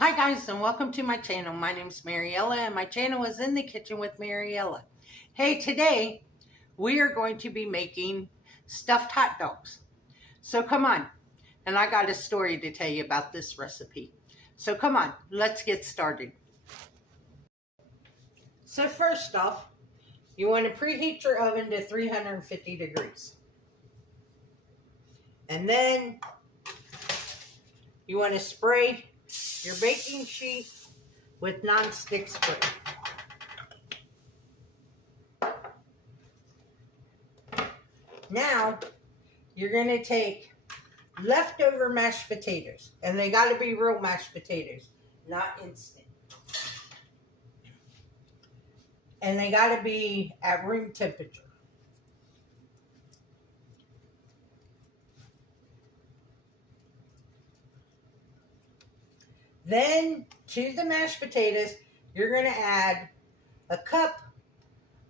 Hi guys, and welcome to my channel. My name is Mariella and my channel is In the Kitchen with Mariella. Hey, today we are going to be making stuffed hot dogs. So come on, and I got a story to tell you about this recipe. So come on, let's get started. So first off, you want to preheat your oven to 350 degrees. And then you want to spray your baking sheet with nonstick spray. Now, you're going to take leftover mashed potatoes, and they got to be real mashed potatoes, not instant. And they got to be at room temperature. Then, to the mashed potatoes, you're going to add a cup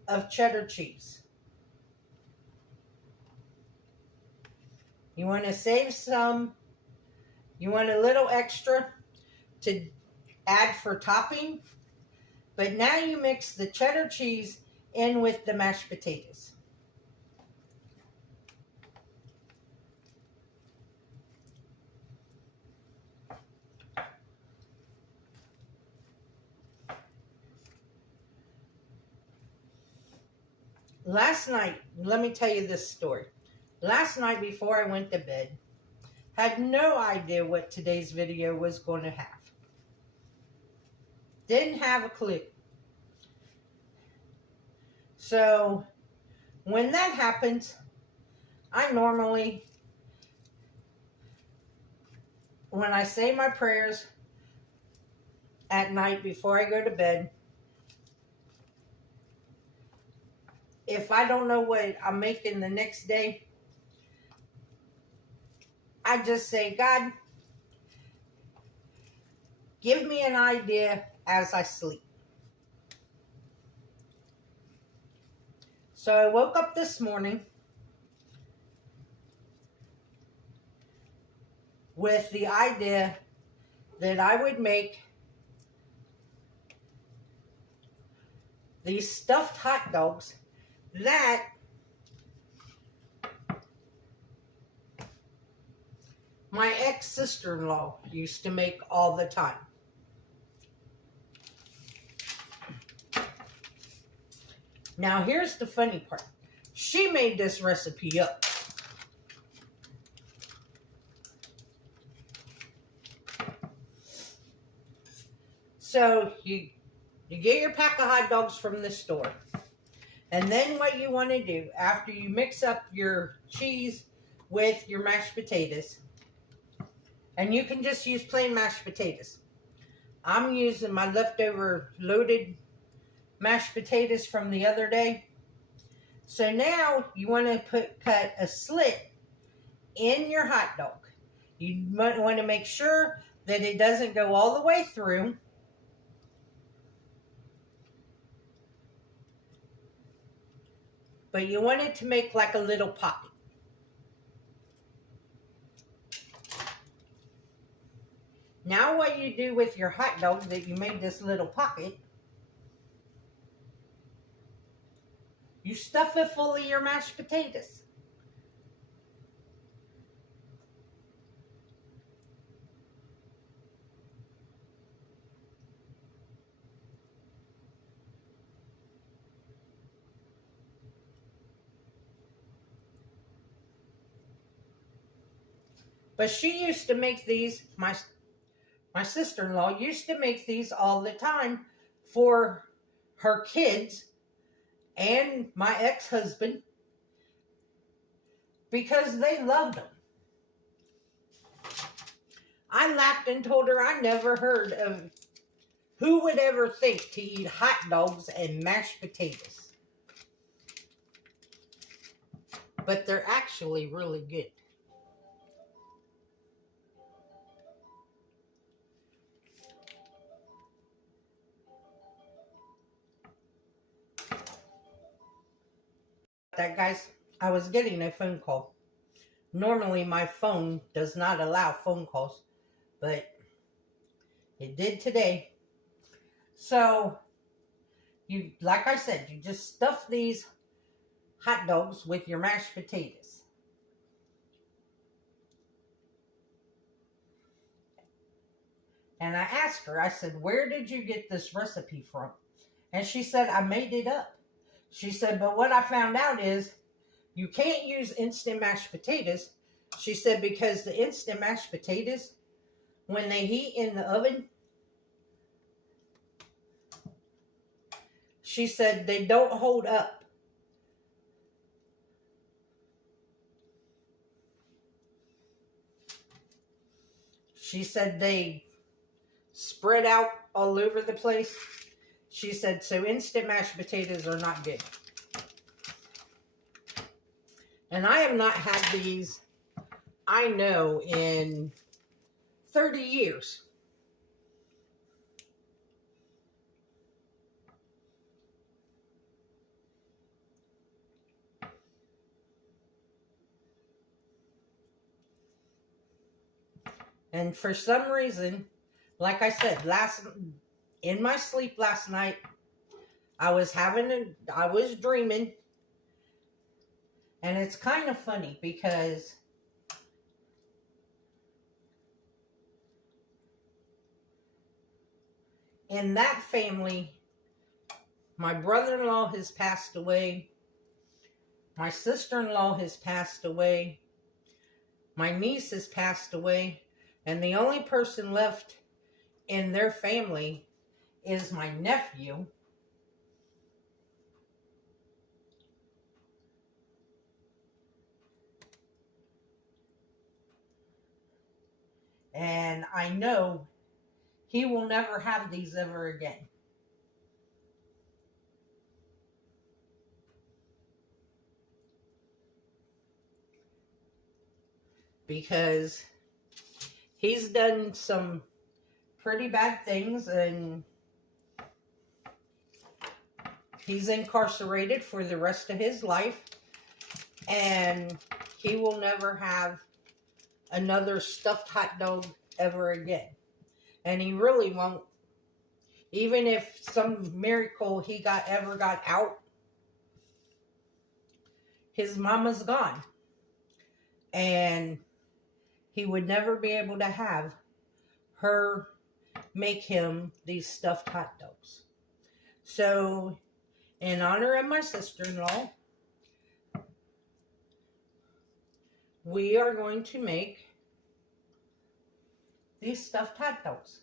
of cheddar cheese. You want to save some. You want a little extra to add for topping. But now you mix the cheddar cheese in with the mashed potatoes. Last night, let me tell you this story. Last night before I went to bed, had no idea what today's video was going to have. Didn't have a clue. So, when that happens, I normally, when I say my prayers at night before I go to bed, if I don't know what I'm making the next day, I just say, God, give me an idea as I sleep. So I woke up this morning with the idea that I would make these stuffed hot dogs that my ex-sister-in-law used to make all the time. Now here's the funny part. She made this recipe up. So you get your pack of hot dogs from the store. And then what you want to do, after you mix up your cheese with your mashed potatoes, and you can just use plain mashed potatoes. I'm using my leftover loaded mashed potatoes from the other day. So now you want to cut a slit in your hot dog. You want to make sure that it doesn't go all the way through. But you want it to make like a little pocket. Now what you do with your hot dog that you made this little pocket, you stuff it full of your mashed potatoes. But she used to make these, my sister-in-law used to make these all the time for her kids and my ex-husband because they loved them. I laughed and told her I never heard of who would ever think to eat hot dogs and mashed potatoes. But they're actually really good. That guys, I was getting a phone call. Normally my phone does not allow phone calls, but It did today. So, you, like I said, you just stuff these hot dogs with your mashed potatoes. And I asked her, I said, where did you get this recipe from? And she said, I made it up. She said, but what I found out is you can't use instant mashed potatoes. She said, because the instant mashed potatoes, when they heat in the oven, she said they don't hold up. She said they spread out all over the place. She said, so instant mashed potatoes are not good. And I have not had these, I know, in 30 years. And for some reason, like I said, in my sleep last night, I was dreaming. And it's kind of funny because in that family, my brother-in-law has passed away. My sister-in-law has passed away. My niece has passed away. And the only person left in their family is my nephew. And I know he will never have these ever again. Because he's done some pretty bad things and he's incarcerated for the rest of his life. And he will never have another stuffed hot dog ever again. And he really won't. Even if some miracle he ever got out, his mama's gone. And he would never be able to have her make him these stuffed hot dogs. So, in honor of my sister-in-law, we are going to make these stuffed hot dogs.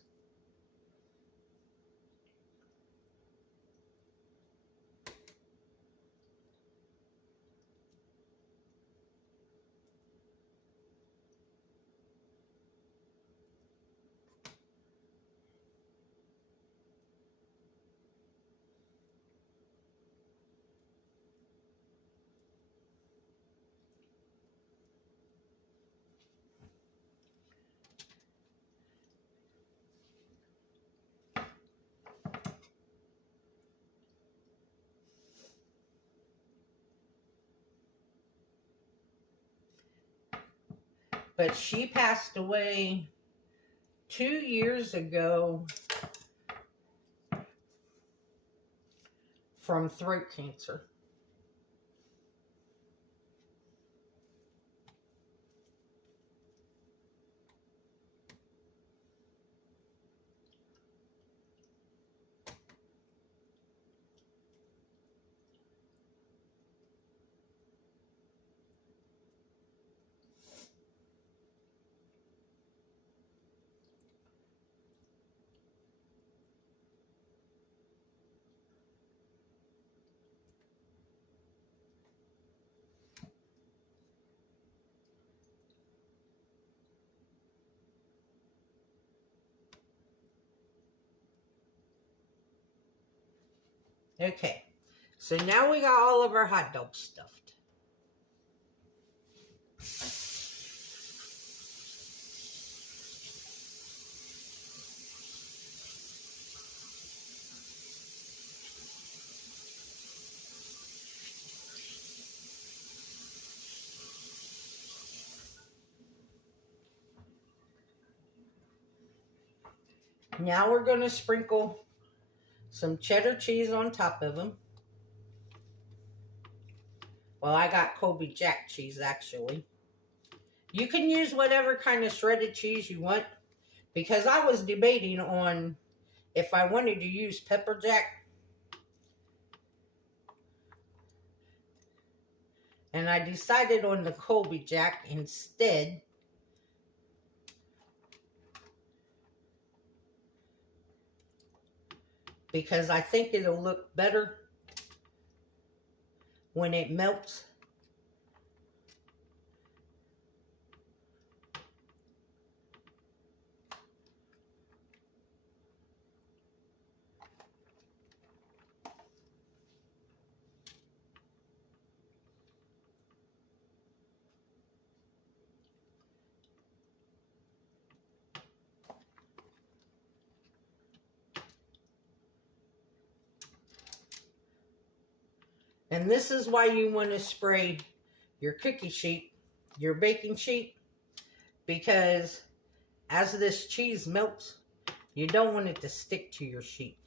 But she passed away 2 years ago from throat cancer. Okay, so now we got all of our hot dogs stuffed. Now we're going to sprinkle some cheddar cheese on top of them. Well, I got Colby Jack cheese, actually. You can use whatever kind of shredded cheese you want, because I was debating on if I wanted to use pepper jack. And I decided on the Colby Jack instead. Because I think it'll look better when it melts. And this is why you want to spray your cookie sheet, your baking sheet, because as this cheese melts, you don't want it to stick to your sheet.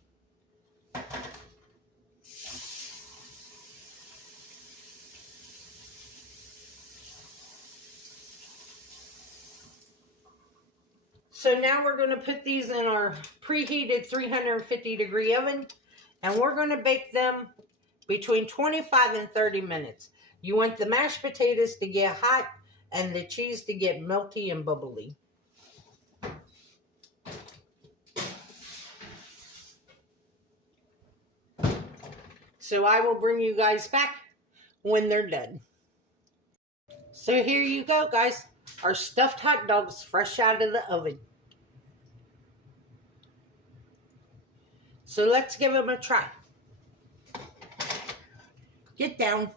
So now we're going to put these in our preheated 350-degree oven, and we're going to bake them between 25 and 30 minutes. You want the mashed potatoes to get hot and the cheese to get melty and bubbly. So I will bring you guys back when they're done. So here you go, guys. Our stuffed hot dogs fresh out of the oven. So let's give them a try. Get down.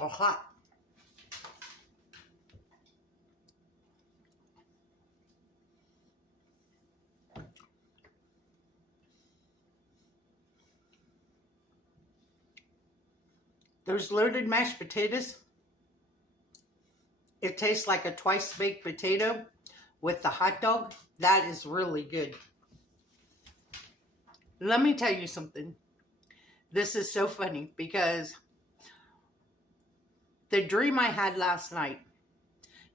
Oh, hot. Those loaded mashed potatoes, it tastes like a twice-baked potato with the hot dog. That is really good. Let me tell you something. This is so funny because the dream I had last night.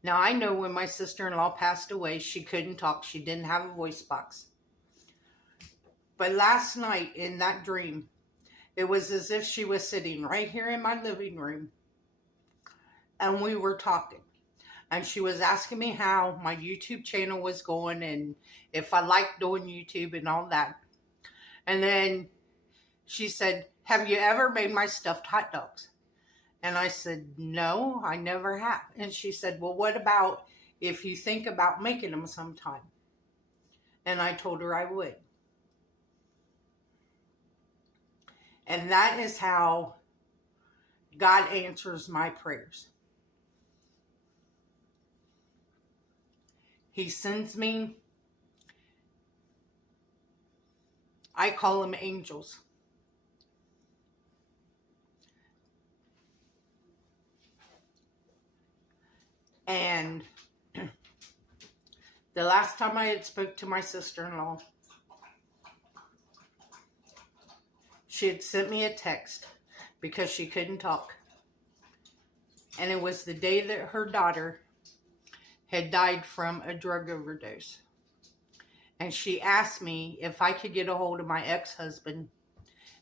Now, I know when my sister-in-law passed away, she couldn't talk. She didn't have a voice box. But last night in that dream, it was as if she was sitting right here in my living room and we were talking. And she was asking me how my YouTube channel was going and if I liked doing YouTube and all that. And then she said, "Have you ever made my stuffed hot dogs?" And I said, "No, I never have." And she said, "Well, what about if you think about making them sometime?" And I told her I would. And that is how God answers my prayers. He sends me, I call them angels. And the last time I had spoke to my sister-in-law, she had sent me a text because she couldn't talk. And it was the day that her daughter had died from a drug overdose. And she asked me if I could get a hold of my ex-husband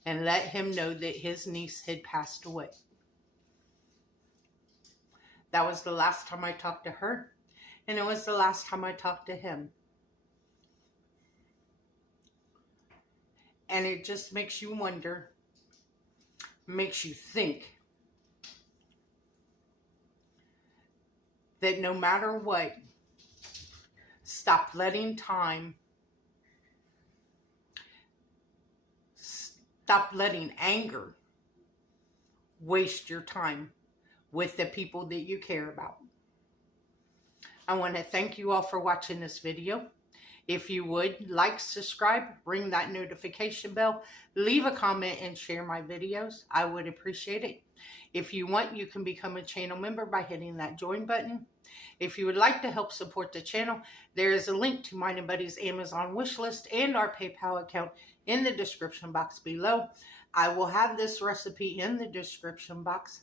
and let him know that his niece had passed away. That was the last time I talked to her, and it was the last time I talked to him. And it just makes you wonder, makes you think that no matter what, stop letting time, stop letting anger waste your time with the people that you care about. I want to thank you all for watching this video. If you would, like, subscribe, ring that notification bell, leave a comment, and share my videos. I would appreciate it. If you want, you can become a channel member by hitting that join button. If you would like to help support the channel, there is a link to mine and Buddy's Amazon wish list and our PayPal account in the description box below. I will have this recipe in the description box.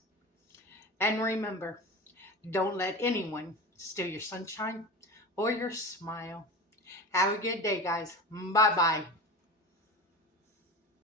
And remember, don't let anyone steal your sunshine or your smile. Have a good day, guys. Bye-bye.